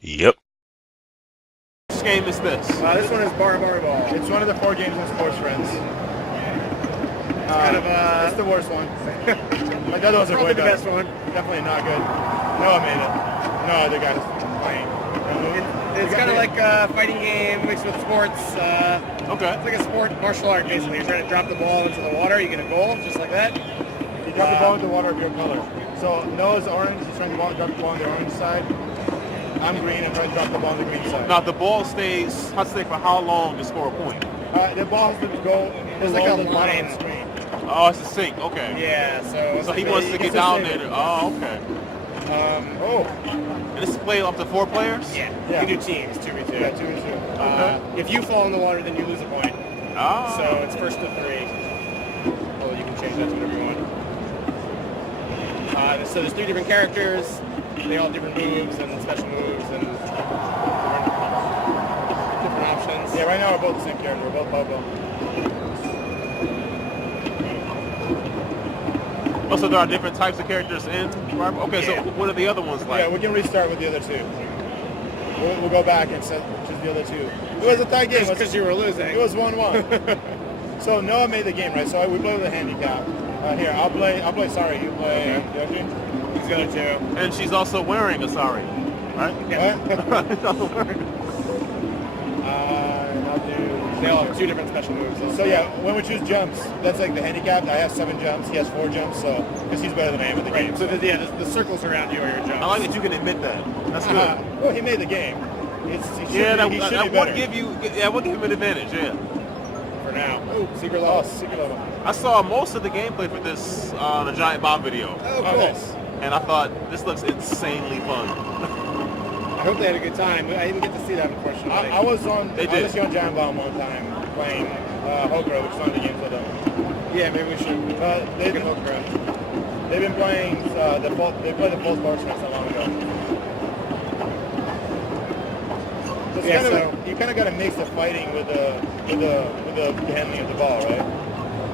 Yep. Which game is this? This one is BaraBariBall. It's one of the 4 games on SportsFriends. It's the worst one. Like the other ones are way better. The best one. Definitely not good. Noah made it. No other guys playing. It's kind of like a fighting game mixed with sports. Okay. It's like a sport martial art basically. You're trying to drop the ball into the water. You get a goal just like that. You drop the ball into the water of your color. So Noah's orange. He's trying to drop the ball on the orange side. I'm green. I'm trying to drop the ball on the green side. Now the ball stays for how long to score a point? The ball has to go. There's like a line. Screen. Oh, it's a sink. Okay. Yeah. So he wants to get down there. Oh, okay. And this is played up to 4 players? Yeah. You can do teams, 2v2. Yeah, 2v2. Okay. If you fall in the water, then you lose a point. Oh. So it's first to 3. Well, you can change that to whatever you want. So there's 3 different characters. They all have different moves and special moves and different options. Yeah, right now we're both the same character. We're both Bobo. Oh, so there are different types of characters in BaraBariBall? Okay, yeah. So what are the other ones like? Yeah, we can restart with the other 2. We'll go back and choose the other 2. It was a tie game. Because you were losing. It was 1-1. So Noah made the game, right? So we play with a handicap. Here, I'll play Sari. You play Yoshi? He's the other 2. And she's also wearing a sari, right? Yeah. What? She's also wearing. They all have 2 different special moves. So yeah, when we choose jumps, that's like the handicap. I have 7 jumps. He has 4 jumps. So because he's better than I am at the game. So the circles around you are your jumps. I like that you can admit that. That's good. Well, he made the game. He should be that better. would give him an advantage. Yeah. For now. Oh, secret level. Secret level. I saw most of the gameplay for this on the Giant Bomb video. Oh, cool. Nice. And I thought this looks insanely fun. I hope they had a good time. I didn't get to see that, unfortunately. I was on Giant Bomb one time playing Hokra, which is one of the games with them. Yeah, maybe we should. They've been Hokra. They've been playing they played the full SportsFriends not long ago. So you kind of got to mix the fighting with the handling of the ball, right?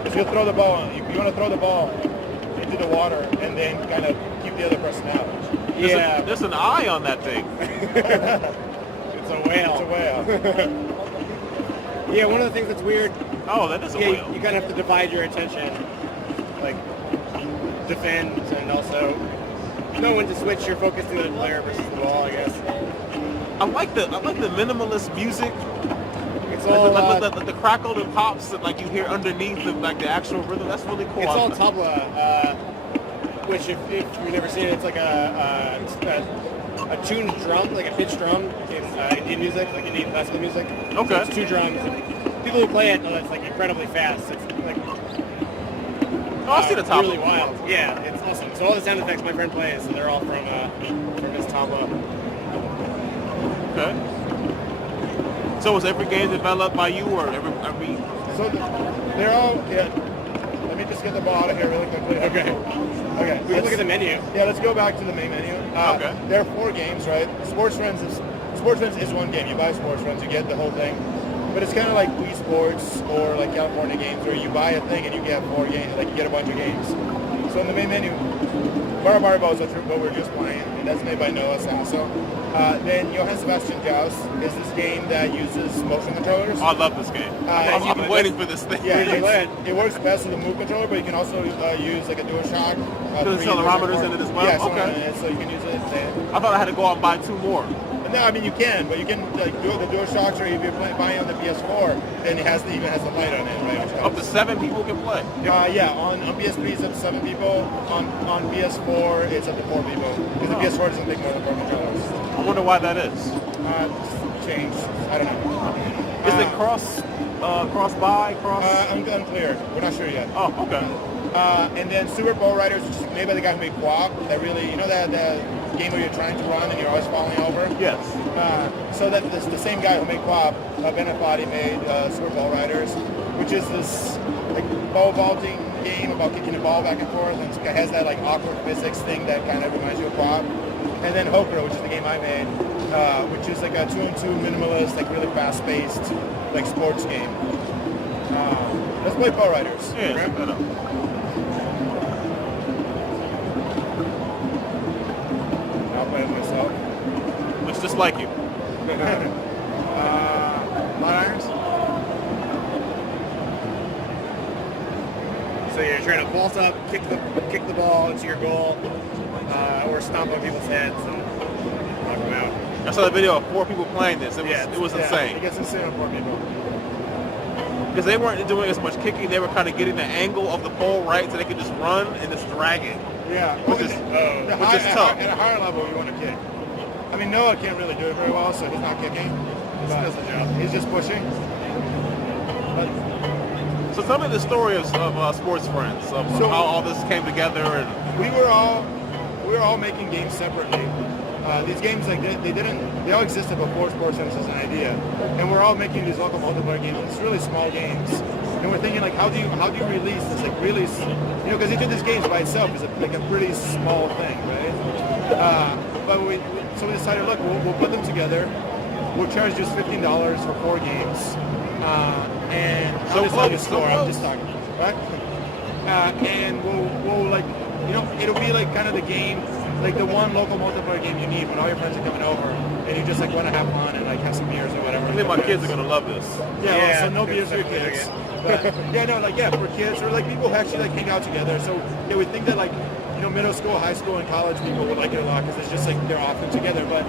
Because you'll throw the ball. You want to throw the ball into the water and then kind of keep the other person out. There's an eye on that thing. It's a whale. It's a whale. Yeah, one of the things that's weird. Oh, that is a whale. You kind of have to divide your attention, like defend and also know when to switch your focus to the player versus the ball. I guess. I like the minimalist music. It's all the crackle that pops that like you hear underneath the actual rhythm. That's really cool. It's all tabla. Which, if you've never seen it, it's like a tuned drum, like a pitched drum in Indian music, like Indian classical music. Okay. So it's 2 drums. People who play it know it's like incredibly fast. It's like I see the tabla. Really wild. Yeah, it's awesome. So all the sound effects my friend plays, so they're all from his tabla. Okay. So was every game developed by you or every? So they're all. Yeah. Let me just get the ball out of here really quickly. Okay. We can look at the menu. Yeah, let's go back to the main menu. Okay. There are 4 games, right? SportsFriends is 1 game. You buy SportsFriends, you get the whole thing. But it's kind of like Wii Sports or like California Games, where you buy a thing and you get 4 games, like you get a bunch of games. So in the main menu, BaraBariBall is what we're just playing, and that's made by Noah Sasso. Then Johann Sebastian Joust is this game that uses motion controllers. Oh, I love this game. I've been waiting for this thing. Yeah, it works best with a move controller, but you can also use like a DualShock. Does it accelerometers in it as well? Yeah, okay. So you can use it. I thought I had to go out and buy 2 more. No, I mean you can, but you can like do the DualShocks, or if you're buying on the PS4, then it even has the light on it, right? Up to 7 people can play. Yeah, on PS3 it's up to 7 people. On PS4 it's up to 4 people, because the PS4 doesn't take more than 4 controllers. I wonder why that is. Changed. I don't know. Is it cross? Unclear. We're not sure yet. Oh, okay. And then Super Bowl Riders, which is made by the guy who made Quap. That really, that game where you're trying to run and you're always falling over. Yes. So that the same guy who made Quap, Benefati, made Super Bowl Riders, which is this like ball vaulting game about kicking the ball back and forth, and it has that like awkward physics thing that kind of reminds you of Quap. And then Hokra, which is the game I made, which is like a 2-on-2 minimalist, like really fast-paced, like sports game. Let's play Ball Riders. Yeah, ramp that up. I'll play it myself. Which just like you. Lot irons? So you're trying to vault up, kick the ball into your goal, or stomp on people's heads and knock them out. I saw the video of 4 people playing this. It was insane. It gets insane on 4 people. Because they weren't doing as much kicking, they were kind of getting the angle of the pole right so they could just run and just drag it. Yeah, which is tough. At a higher level, you want to kick. I mean, Noah can't really do it very well, so he's not kicking. He does the job. He's just pushing. But, so tell me the story of SportsFriends, of how all this came together. And we were all making games separately. These games, like they all existed before SportsFriends was an idea, and we're all making these local multiplayer games. It's really small games, and we're thinking like, how do you release this? Like really, because each of these games by itself is like a pretty small thing, right? But we decided, look, we'll put them together. We'll charge just $15 for 4 games, and I'm just talking, right? And we'll like, it'll be like kind of the game. Like the one local multiplayer game you need when all your friends are coming over and you just like want to have fun and like have some beers or whatever. I think my kids are gonna love this. Yeah, so no beers for kids. But for kids or like people who actually like hang out together. So yeah, we think that like middle school, high school, and college people would like it a lot because it's just like they're often together. But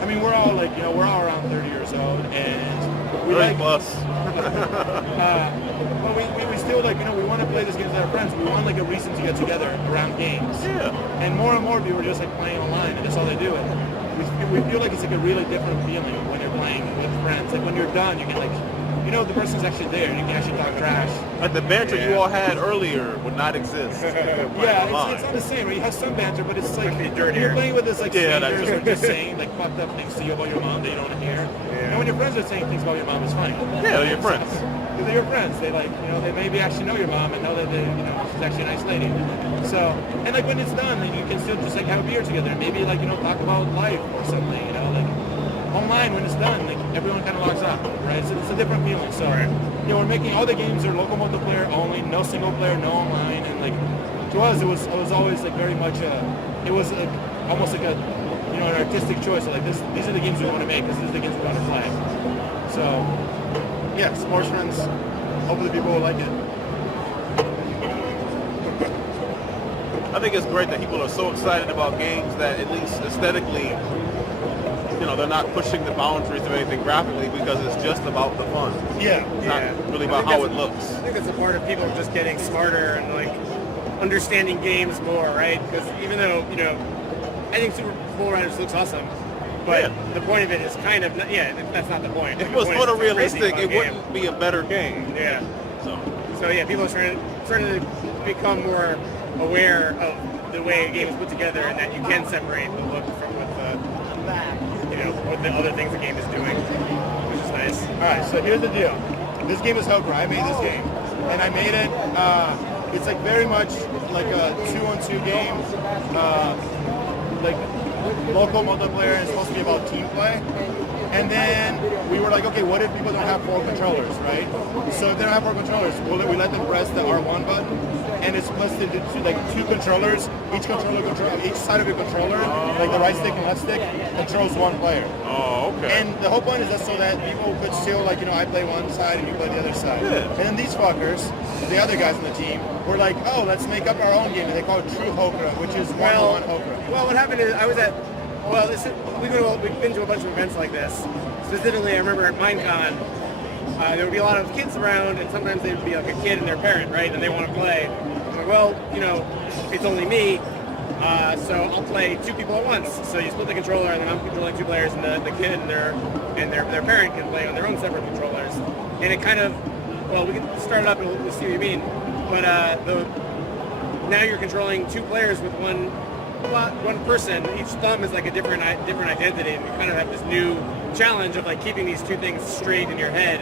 I mean, we're all like we're all around 30 years old and we 30 plus. But we still like we want to play this game with our friends. We want like a reason to get together around games. Yeah. And more people are just like playing online, and that's all they do. And we feel like it's like a really different feeling when you're playing with friends. Like when you're done, you can like the person's actually there. You can actually talk trash. Like the banter you all had earlier would not exist. It's not the same. Right? You have some banter, but it's like you're playing with this like strangers who are just saying like fucked up things to you about your mom that you don't want to hear. Yeah. And when your friends are saying things about your mom, it's funny. Yeah, they're your friends. Because they're your friends. They like they maybe actually know your mom and know that she's actually a nice lady. So and like when it's done, then you can still just like have a beer together and maybe like talk about life or something. Like online when it's done, like everyone kind of logs up, right? So it's a different feeling. So we're making all the games are local multiplayer only, no single player, no online, and like to us it was always like very much almost like a an artistic choice. Like these are the games we want to make because these are the games we want to play. So yeah, SportsFriends. Hopefully people will like it. I think it's great that people are so excited about games that at least aesthetically, they're not pushing the boundaries of anything graphically because it's just about the fun. Yeah. It's not really about how it looks. I think that's a part of people just getting smarter and like understanding games more, right? Because even though, I think Super Bowl Riders looks awesome, but the point of it is kind of, that's not the point. If it was photorealistic, it wouldn't be a better game. Yeah. So yeah, people are starting to become more aware of the way a game is put together and that you can separate the look from what the other things the game is doing, which is nice. All right, so here's the deal. This game is Hokra. I made this game, and I made it. It's like very much like a 2-on-2 game, like local multiplayer. It's supposed to be about team play. And then we were like, okay, what if people don't have 4 controllers, right? So if they don't have 4 controllers, we let them press the R1 button, and it's split to like 2 controllers. Each side of your controller, like the right stick and left stick, controls 1 player. Oh, okay. And the whole point is that so that people could still like, I play one side and you play the other side. Yeah. And then these fuckers, the other guys on the team, were like, oh, let's make up our own game. And they call it True Hokra, which is one-on-one Hokra. Well, what happened is we've been to a bunch of events like this. Specifically, I remember at Minecon, there would be a lot of kids around, and sometimes there would be like a kid and their parent, right, and they want to play. I'm like, well, it's only me, so I'll play 2 people at once. So you split the controller, and then I'm controlling 2 players, and the kid and their parent can play on their own separate controllers. And it kind of, we can start it up and we'll see what you mean. But now you're controlling 2 players with one person. Each thumb is like a different identity, and you kind of have this new challenge of like keeping these 2 things straight in your head.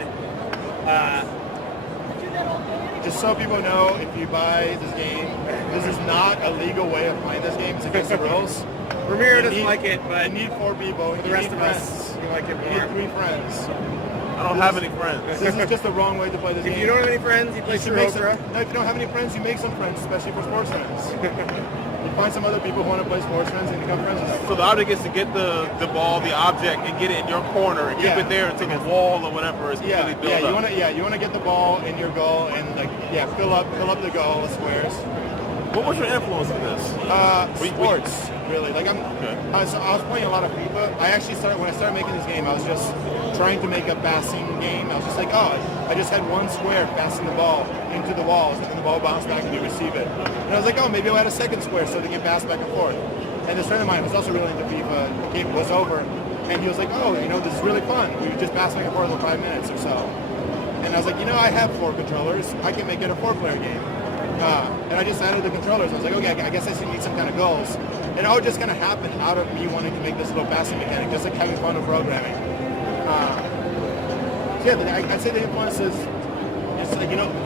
Just so people know, if you buy this game, this is not a legal way of playing this game. It's against the rules. Ramiro doesn't like it, but you need 4 people. For the rest of us, we like it more. You need 3 friends. I don't have any friends. This is just the wrong way to play this game. If you don't have any friends, you play True Hokra. No, if you don't have any friends, you make some friends, especially for SportsFriends. find some other people who want to play SportsFriends and become friends with them. So the object is to get the ball, the object, and get it in your corner and keep it there until the wall or whatever is completely built up. You want to get the ball in your goal and fill up the goal with squares. What was your influence in this? Sports, really. Like I was playing a lot of FIFA. I actually when I started making this game, I was just trying to make a passing game. I was just like, I just had one square passing the ball into the walls, and then the ball bounced back and you receive it. And I was like, maybe I'll add a second square so they can pass back and forth. And this friend of mine was also really into FIFA. The game was over, and he was like, this is really fun. We would just pass back and forth for 5 minutes or so. And I was like, I have 4 controllers. I can make it a 4-player game. And I just added the controllers. I was like, okay, I guess I need some kind of goals. And it all just kind of happened out of me wanting to make this little passing mechanic, just like having fun with programming. I'd say the influence is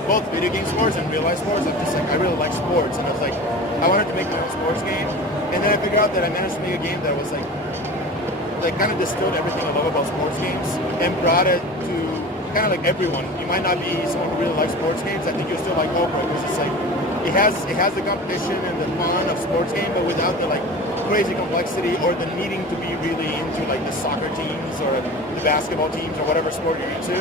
both video game sports and real life sports. I really like sports, and I was like, I wanted to make my own sports game. And then I figured out that I managed to make a game that was like kind of distilled everything I love about sports games and brought it to kind of like everyone. You might not be someone who really likes sports games. I think you'll still like Hokra because it's like it has the competition and the fun of sports game, but without the crazy complexity or the needing to be really into the soccer teams or the basketball teams or whatever sport you're into.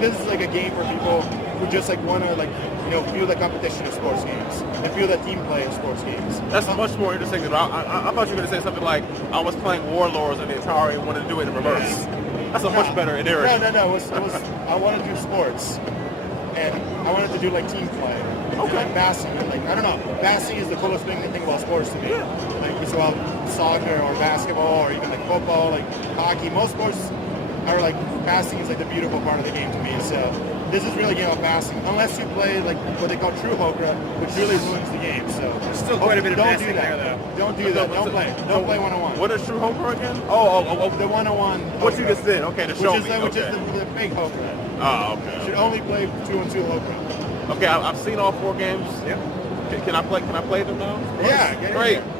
This is a game for people who just want to feel the competition of sports games and feel the team play of sports games. That's much more interesting than I thought you were going to say something like I was playing Warlords and the Atari and wanted to do it in reverse. That's a much better iteration. No. It was I wanted to do sports, and I wanted to do team play. Okay. Passing, I don't know. Passing is the coolest thing about sports to me. Yeah. It's about soccer or basketball or even football, hockey. Most sports are passing is the beautiful part of the game to me. So this is really a game of passing, unless you play what they call true Hokra, which really ruins the game. So there's still quite a bit of passing there, though. Don't do that. Don't play one-on-one. What is true Hokra again? The one-on-one. What you just did? Okay, to show me. Which is the fake Hokra. Oh, okay. You should only play 2-on-2 Hokra. Okay, I've seen all 4 games. Yeah. Can I play them now? Yeah, get in Great. there.